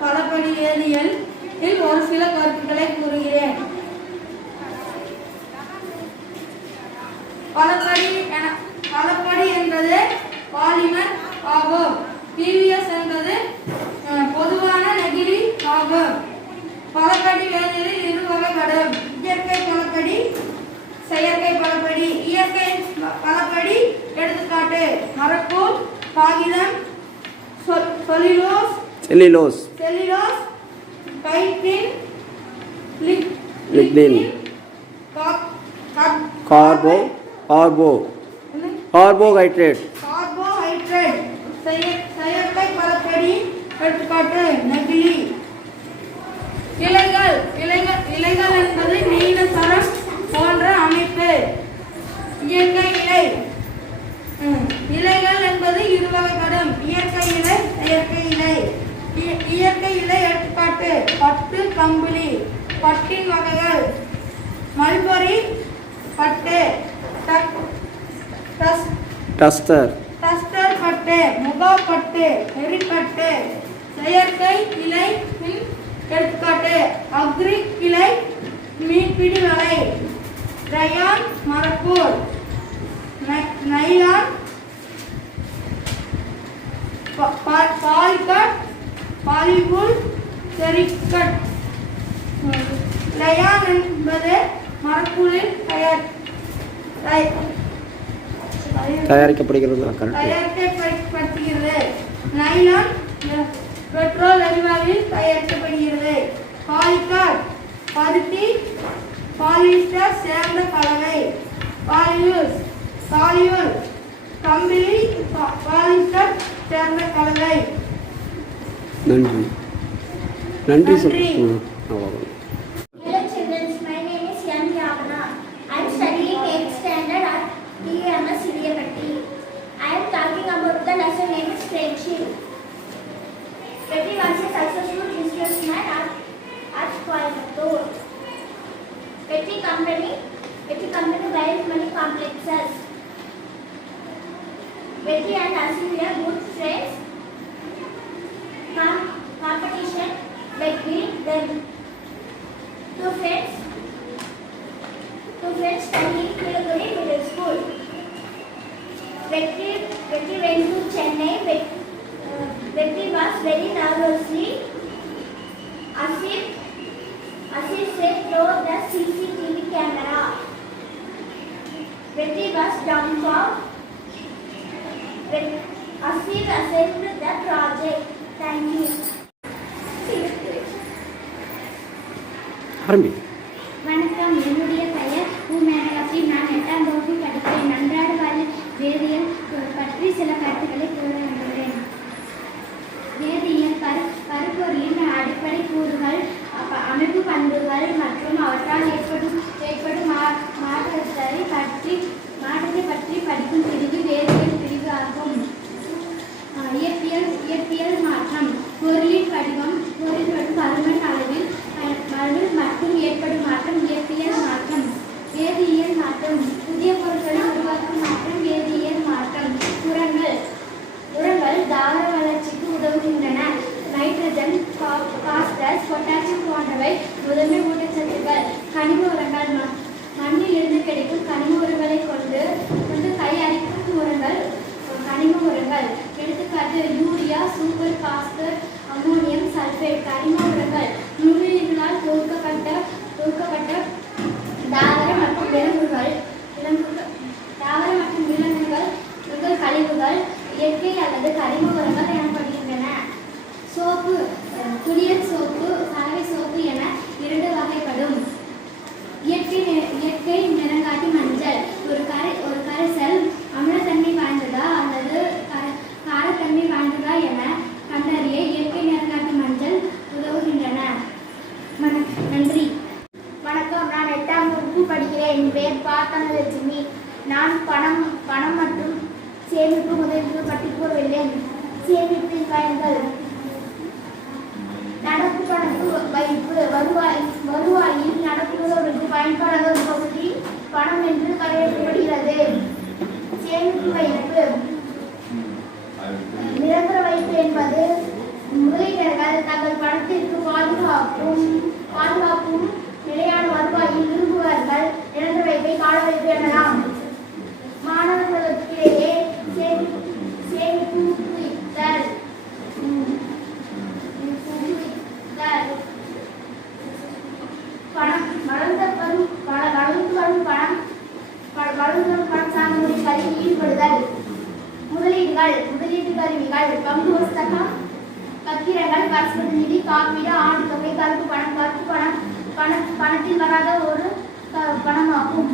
பலபடி வேதியியல் ஒரு சில கருத்துக்களை கூறுகிறேன். பலபடி என்பது பாலிமர் ஆகும். பிவிஎஸ் என்பது பொதுவான நெகிழி ஆகும். பலபடி வேதியியலில் இரு வகைப்படும்: இயற்கை பலபடி, செயற்கை பலபடி. இயற்கை பலபடி எடுத்துக்காட்டு: மரக்கூழ், காகிதம், செல்லுலோஸ், கைட்டின், லிக்னின், கார்போஹைட்ரேட். செயற்கை பலபடி எடுத்துக்காட்டு: நெகிழி. இலைகள் என்பது நீண்ட சரம் போன்ற அமைப்பு. இயற்கை இலை. இலைகள் என்பது இரு வகைப்படும்: இயற்கை இலை, செயற்கை இலை. இயற்கை இலை எடுத்துக்காட்டு: பட்டு, கம்பளி. பட்டின் வகைகள்: மல்பரி பட்டு, டஸ்டர் பட்டு, முகா பட்டு, எரிப்பட்டு. செயற்கை இலை எடுத்துக்காட்டு: அக்ரிக் இலை, மீன்பிடி வலை, ரயான், மரக்கூழ், நைலான், பாலிகட், பாலிபுல், செரிகட். ரயான் என்பது மரக்கூழில் தயாரிக்கப்படுகிறது. நைலான் பெட்ரோல் எரிவாயுவில் தயாரிக்கப்படுகிறது. பாலிகாட் பருத்தி, பாலிஸ்டர் சேர்ந்த கலவை. பாலியூல் கம்பளி, பாலிஸ்டர் சேர்ந்த கலவை. நன்றி. Hello children, my name is M. Yavana. I am studying 8th standard at TMS Siriyapatti. I am talking about the lesson name is friendship. Petty was a successful businessman at Coimbatore. Petty company buys many complexes. Betty and Asim are good friends. Competition between them. Two friends studying Nilagiri Middle School. Betty went to Chennai. Betty was very nervously. Asim said, "Throw the CCTV camera." Betty was dumbfounded. Asim assembled the project. Thank you. வணக்கம், என்னுடைய பெயர் உ. மேனகாஸ்ரீ. நான் 8ஆம் வகுப்பு படிக்கிறேன். அன்றாட வேதியியல் பற்றி சில கருத்துக்களை கூற விரும்புகிறேன். வேதியியல் பருப்பொருளின் அடிப்படை கூறுகள், அமைப்பு பண்புகள் மற்றும் அவற்றால் ஏற்படும் மாற்றத்தை பற்றி படிக்கும் பிரிவு வேதியியல் பிரிவு ஆகும். இயற்பியல் மாற்றம்: பொருளின் வடிவம், பருமன், அளவில் மற்றும் ஏற்படும் மாற்றம் இயற்பியல் மாற்றம். வேதியியல் மாற்றம்: புதிய பொருட்களை உருவாக்கும் மாற்றம் வேதியியல் மாற்றம். உரங்கள் தாவர வளர்ச்சிக்கு உதவுகின்றன. நைட்ரஜன், பாஸ்பரஸ், பொட்டாசியம் போன்றவை முதன்மை ஊட்டச்சத்துக்கள். கனிம உரங்கள்: மண்ணிலிருந்து கிடைக்கும் கனிம உரங்களை கொண்டு தயாரிக்கும் உரங்கள் கனிம உரங்கள். எடுத்துக்காட்டு: urea, super phosphor, ammonium sulphate. கனிம உரங்கள்: நுண்ணுயிர்களால் தொகுக்கப்பட்ட தாவர மற்றும் விலங்குகள் கழிவுகள் இயற்கை அல்லது கரிம உரங்கள் எனப்படுகின்றன. சோப்பு: குளியல் சோப்பு, சலவை சோப்பு என 2 வகைப்படும். இயற்கை நிறங்காட்டி மஞ்சள்: ஒரு கரைசல் அமிலத்தன்மை வாய்ந்ததா அல்லது காரத்தன்மை வாய்ந்ததா என கண்டறிய இயற்கை நிறங்காட்டி மஞ்சள் உதவுகின்றன. நன்றி. வணக்கம், நான் 8ஆம் வகுப்பு படிக்கிறேன். என் பெயர் பார்த்தனலட்சுமி. நான் பணம் மற்றும் சேமிப்பு முதலீடு பற்றி கூறவில்லை. சேமிப்பின் பயன்கள்: நடப்பு கணக்கு வைப்பு வருவாயில் நடப்புகளுக்கு பயன்படாத ஒரு பகுதி பணம் என்று கருதப்படுகிறது. சேமிப்பு வைப்பு நிரந்தர வைப்பு என்பது முதலீட்டாளர்கள் முதலீட்டாளர்கள் தங்கள் பணத்திற்கு பாதுகாப்பும் நிலையான வருவாயும் விரும்புவார்கள். இழந்த வைப்பை கால வைப்பு எனலாம். மாணவர்களுக்கிடையே சேமிப்பு ஊக்குவித்தல். பணம் வளர்ந்து வரும் பணம் சார்ந்த முடிவுகளில் ஈடுபடுதல். முதலீட்டு கருவிகள் பங்கு புஸ்தகம், பத்திரங்கள், பரஸ்பர நிதி, காப்பீடு, ஆண்டு தொகை, கருப்பு பணம். கருப்பு பணம் பணத்தில் வராத ஒரு பணமாகும்.